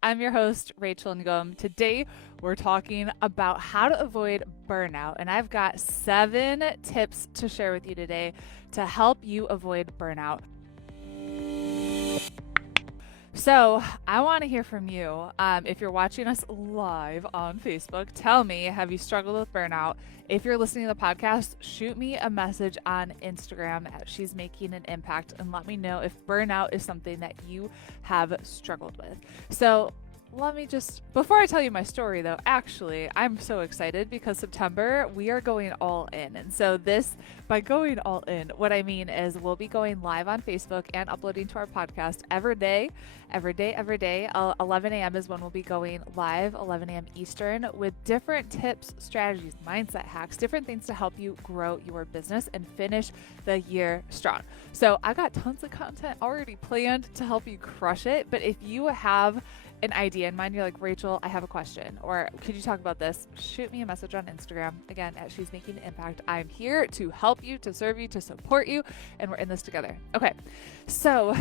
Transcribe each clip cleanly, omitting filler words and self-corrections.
I'm your host, Rachel Ngom. Today, we're talking about how to avoid burnout, and I've got 7 tips to share with you today to help you avoid burnout. So, I want to hear from you. If you're watching us live on Facebook, tell me, have you struggled with burnout? If you're listening to the podcast, shoot me a message on Instagram at She's Making an Impact and let me know if burnout is something that you have struggled with. So, before I tell you my story though, actually, I'm so excited because September we are going all in. And so, by going all in, what I mean is we'll be going live on Facebook and uploading to our podcast every day. 11 a.m. is when we'll be going live, 11 a.m. Eastern, with different tips, strategies, mindset hacks, different things to help you grow your business and finish the year strong. So I got tons of content already planned to help you crush it. But if you have an idea in mind, you're like, Rachel, I have a question, or could you talk about this? Shoot me a message on Instagram, again, at She's Making an Impact. I'm here to help you, to serve you, to support you, and we're in this together. Okay, so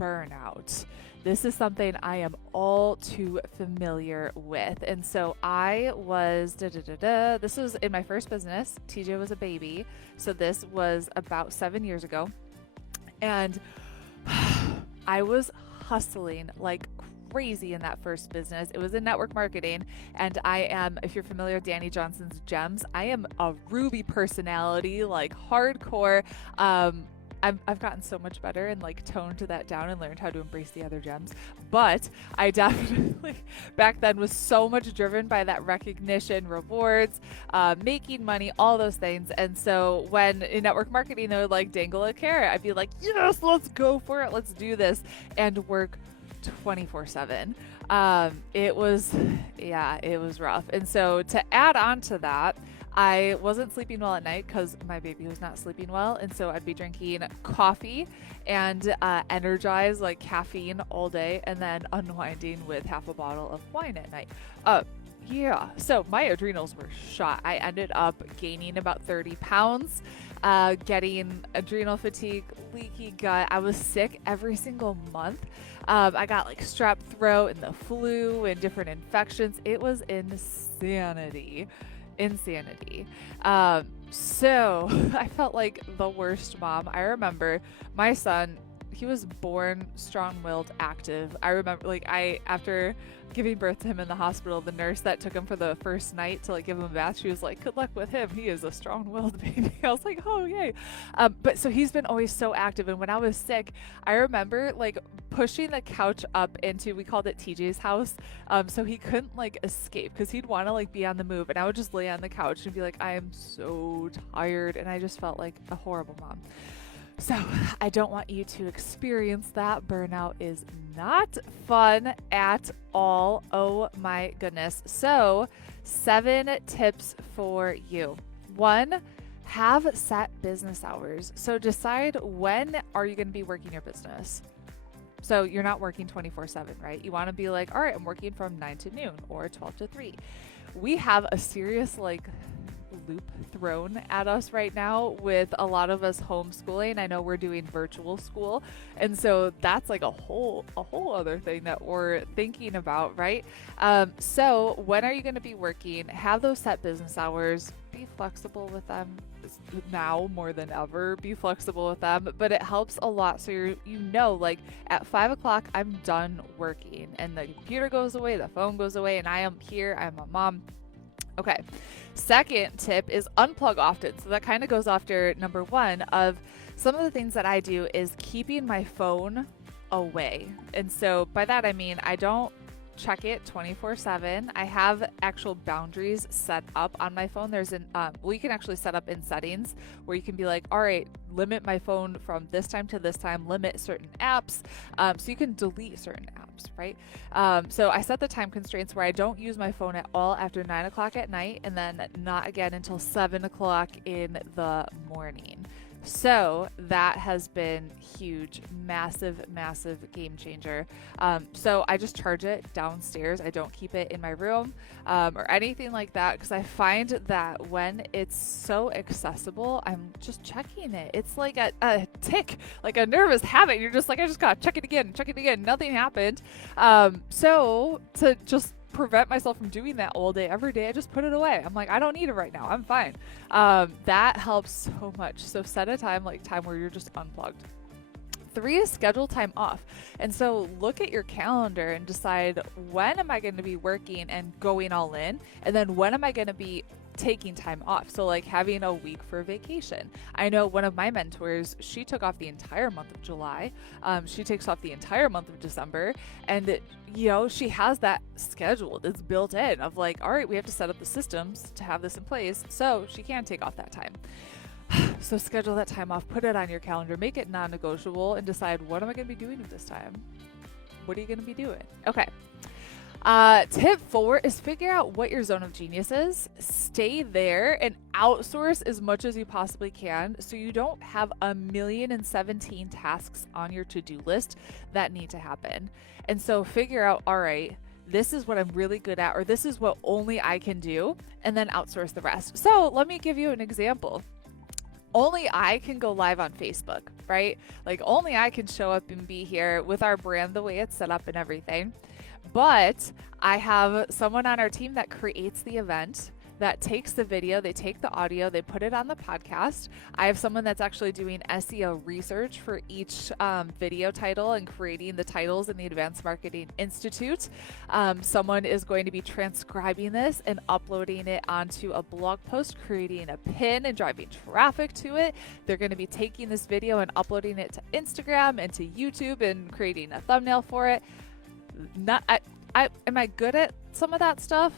burnout. This is something I am all too familiar with. And so this was in my first business. TJ was a baby. So this was about 7 years ago. And I was hustling like crazy in that first business. It was in network marketing, and I am, if you're familiar with Danny Johnson's Gems, I am a Ruby personality, like hardcore. I've gotten so much better and like toned that down and learned how to embrace the other gems. But I definitely back then was so much driven by that recognition, rewards, making money, all those things. And so when in network marketing, they would like dangle a carrot, I'd be like, yes, let's go for it. Let's do this and work 24/7. It was rough. And so to add on to that, I wasn't sleeping well at night because my baby was not sleeping well. And so I'd be drinking coffee and energized like caffeine all day and then unwinding with half a bottle of wine at night. So my adrenals were shot. I ended up gaining about 30 pounds, getting adrenal fatigue, leaky gut. I was sick every single month. I got like strep throat and the flu and different infections. It was insanity. So I felt like the worst mom. I remember my son, he was born strong-willed, active. I remember after giving birth to him in the hospital, the nurse that took him for the first night to like give him a bath, she was like, good luck with him. He is a strong-willed baby. I was like, oh, yay. But so he's been always so active. And when I was sick, I remember like pushing the couch up into, we called it TJ's house. So he couldn't like escape because he'd want to like be on the move. And I would just lay on the couch and be like, I am so tired. And I just felt like a horrible mom. So I don't want you to experience that. Burnout is not fun at all. Oh my goodness. So 7 tips for you. 1, have set business hours. So decide when are you going to be working your business. So you're not working 24/7, right? You want to be like, all right, I'm working from 9 to noon or 12 to 3. We have a serious loop thrown at us right now with a lot of us homeschooling. I know we're doing virtual school, and so that's like a whole other thing that we're thinking about, right? So when are you going to be working? Have those set business hours. Be flexible with them. Now more than ever, be flexible with them, but it helps a lot. So like at 5 o'clock I'm done working and the computer goes away, the phone goes away, and I am here. I'm a mom. Okay. Second tip is unplug often. So that kind of goes after number 1 of some of the things that I do is keeping my phone away. And so by that, I mean, I don't check it 24/7. I have actual boundaries set up on my phone. You can actually set up in settings where you can be like, all right, limit my phone from this time to this time, limit certain apps. So you can delete certain apps, right? So I set the time constraints where I don't use my phone at all after 9 o'clock at night and then not again until 7 o'clock in the morning. So that has been huge, massive, massive game changer. So I just charge it downstairs. I don't keep it in my room or anything like that, because I find that when it's so accessible, I'm just checking it. It's like a tick, like a nervous habit. You're just like, I just got to check it again. Nothing happened. So to just prevent myself from doing that all day, every day, I just put it away. I'm like, I don't need it right now. I'm fine. That helps so much. So set a time where you're just unplugged. 3 is schedule time off. And so look at your calendar and decide, when am I going to be working and going all in? And then when am I going to be taking time off? So like having a week for vacation. I know one of my mentors, she took off the entire month of July. She takes off the entire month of December. And she has that scheduled. It's built in of like, all right, we have to set up the systems to have this in place so she can take off that time. So schedule that time off, put it on your calendar, make it non-negotiable, and decide, what am I going to be doing with this time? What are you going to be doing? Okay. Tip 4 is figure out what your zone of genius is. Stay there and outsource as much as you possibly can so you don't have 1,017 tasks on your to-do list that need to happen. And so figure out, all right, this is what I'm really good at, or this is what only I can do, and then outsource the rest. So let me give you an example. Only I can go live on Facebook, right? Like only I can show up and be here with our brand the way it's set up and everything. But I have someone on our team that creates the event, that takes the video, they take the audio, they put it on the podcast. I have someone that's actually doing SEO research for each video title and creating the titles in the Advanced Marketing Institute. Someone is going to be transcribing this and uploading it onto a blog post, creating a pin and driving traffic to it. They're going to be taking this video and uploading it to Instagram and to YouTube and creating a thumbnail for it. Am I good at some of that stuff?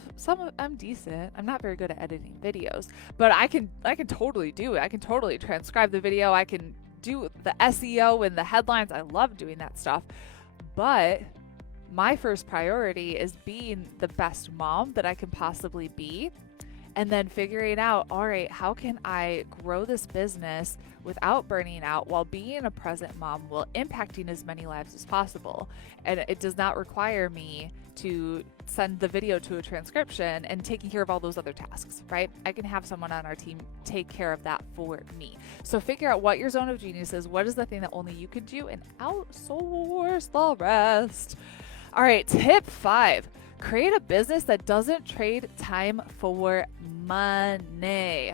I'm decent. I'm not very good at editing videos, but I can totally do it. I can totally transcribe the video. I can do the SEO and the headlines. I love doing that stuff. But my first priority is being the best mom that I can possibly be. And then figuring out, all right, how can I grow this business without burning out while being a present mom while impacting as many lives as possible? And it does not require me to send the video to a transcription and taking care of all those other tasks, right? I can have someone on our team take care of that for me. So figure out what your zone of genius is, what is the thing that only you can do, and outsource the rest. All right, tip 5. Create a business that doesn't trade time for money.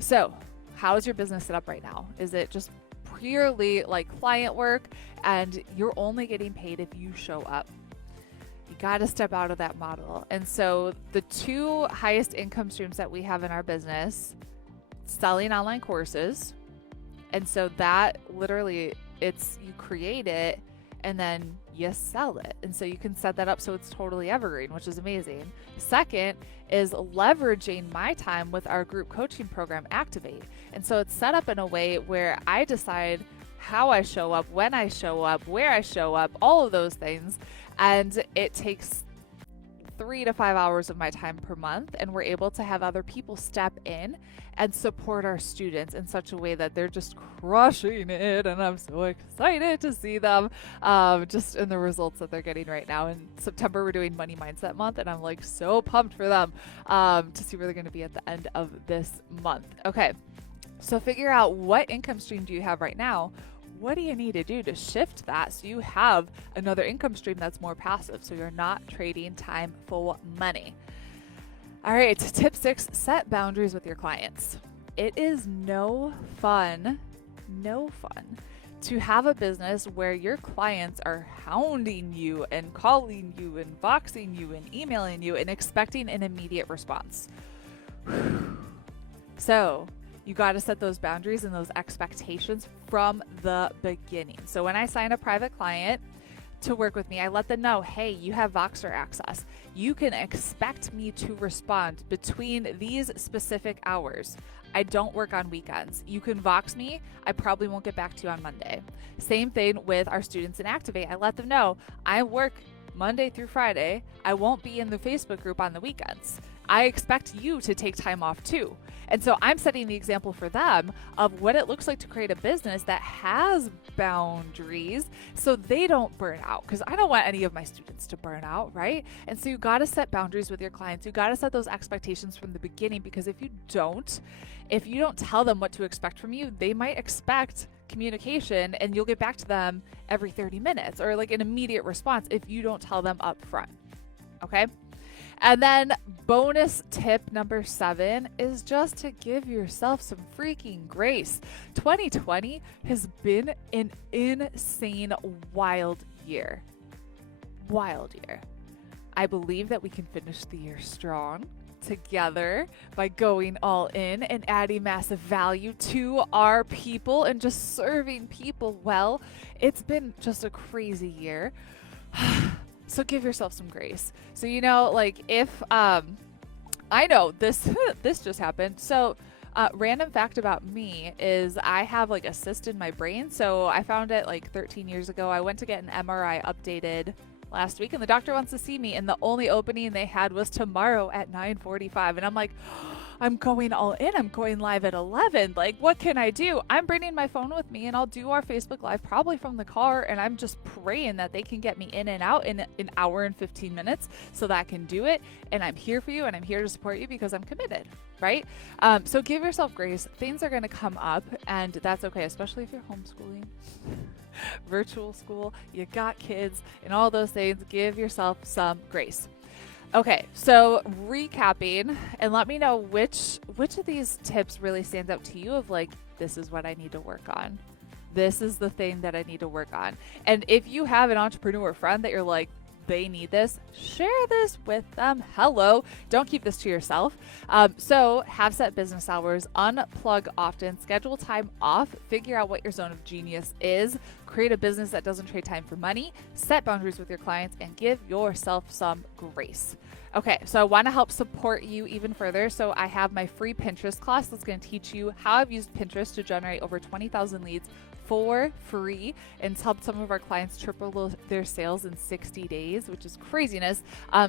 So, how is your business set up right now? Is it just purely like client work and you're only getting paid if you show up? You got to step out of that model. And so, the 2 highest income streams that we have in our business, selling online courses. And so that literally, it's you create it and then you sell it. And so you can set that up so it's totally evergreen, which is amazing. Second is leveraging my time with our group coaching program, Activate. And so it's set up in a way where I decide how I show up, when I show up, where I show up, all of those things. And it takes 3 to 5 hours of my time per month, and we're able to have other people step in and support our students in such a way that they're just crushing it, and I'm so excited to see them just in the results that they're getting right now. In September, we're doing Money Mindset Month, and I'm like so pumped for them to see where they're going to be at the end of this month. Okay, so figure out what income stream do you have right now. What do you need to do to shift that so you have another income stream that's more passive, so you're not trading time for money? All right, tip 6, set boundaries with your clients. It is no fun to have a business where your clients are hounding you and calling you and boxing you and emailing you and expecting an immediate response. So you got to set those boundaries and those expectations from the beginning. So when I sign a private client to work with me, I let them know, hey, you have Voxer access. You can expect me to respond between these specific hours. I don't work on weekends. You can Vox me. I probably won't get back to you on Monday. Same thing with our students in Activate. I let them know I work Monday through Friday. I won't be in the Facebook group on the weekends. I expect you to take time off too. And so I'm setting the example for them of what it looks like to create a business that has boundaries so they don't burn out, because I don't want any of my students to burn out, right? And so you got to set boundaries with your clients. You got to set those expectations from the beginning, because if you don't tell them what to expect from you, they might expect communication and you'll get back to them every 30 minutes or like an immediate response if you don't tell them up front. Okay? And then bonus tip number 7 is just to give yourself some freaking grace. 2020 has been an insane, wild year. Wild year. I believe that we can finish the year strong together by going all in and adding massive value to our people and just serving people well. It's been just a crazy year. So give yourself some grace. So, like if, I know this, this just happened. So, random fact about me is I have like a cyst in my brain. So I found it like 13 years ago. I went to get an MRI updated last week and the doctor wants to see me, and the only opening they had was tomorrow at 9:45. And I'm like, I'm going all in. I'm going live at 11. Like, what can I do? I'm bringing my phone with me and I'll do our Facebook Live probably from the car. And I'm just praying that they can get me in and out in an hour and 15 minutes so that I can do it. And I'm here for you and I'm here to support you because I'm committed, right? So give yourself grace. Things are going to come up and that's okay, especially if you're homeschooling, virtual school, you got kids and all those things. Give yourself some grace. Okay, so recapping, and let me know which of these tips really stands out to you of like, this is what I need to work on. This is the thing that I need to work on. And if you have an entrepreneur friend that you're like, they need this, share this with them. Hello, don't keep this to yourself. So have set business hours, unplug often, schedule time off, figure out what your zone of genius is, create a business that doesn't trade time for money, set boundaries with your clients, and give yourself some grace. Okay, so I want to help support you even further. So I have my free Pinterest class that's going to teach you how I've used Pinterest to generate over 20,000 leads for free and helped some of our clients triple their sales in 60 days, which is craziness.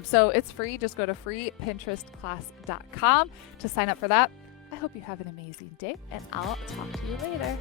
So it's free. Just go to freepinterestclass.com to sign up for that. I hope you have an amazing day and I'll talk to you later.